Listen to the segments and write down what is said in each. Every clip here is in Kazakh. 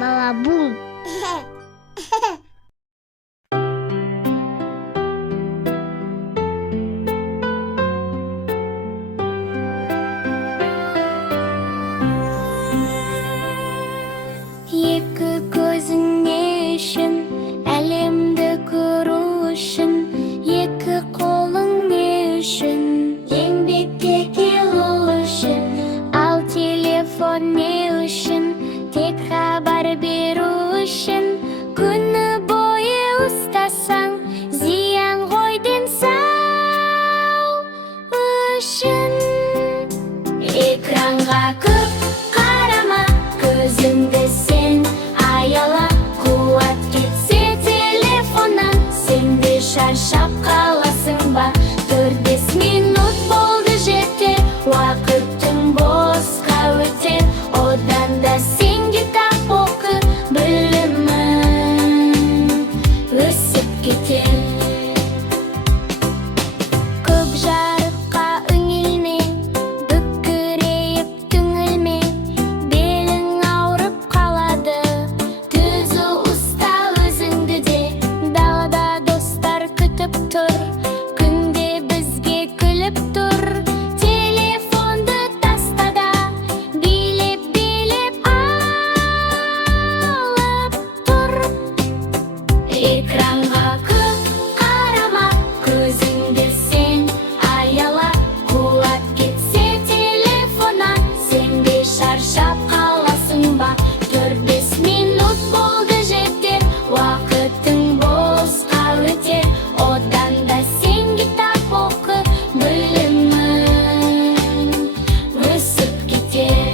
Балабул. Екі көзің не үшін, әлемді көру үшін, екі қолың не үшін, еңбекке келу үшін, ал телефон не үшін, тек хабар беру үшін, күні бойы ұстасаң, зиян ғой денсау үшін. Экранға көп қарама, көзіңді сен аяла, қуат кетсе телефоннан, сен де шаршап қаласың ба? 4-5 минут болды жетер, уақытың босқа өтер, одан да сен кітап оқы, білімің өсіп кетер. Көп жарыққа үңілме, бүкірейіп түңілме, белің ауырып қалады, түзу ұста өзіңді де. Далада достар күтіп тұр, күнде бізге күліп тұр, телефонды таста да, билеп алып тұр. Экранға көп қарама, көзіңді сен аяла, қуат кетсе телефоннан, сен де шаршап қаласың ба? 4-5 минут болды жетер, уақытың босқа өтер, одан да сен кітап оқы, білімің өсіп кетер.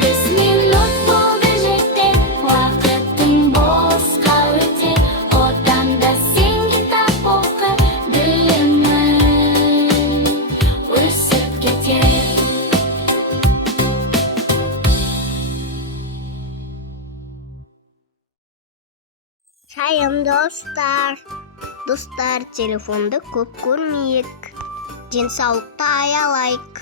Бес минут болды жетер, уақытың босқа өтер, одан да сен кітап оқы, білімің өсіп кетер. Шайым достар. Достар, телефонды көп көрмейік. Денсаулықты аялайық.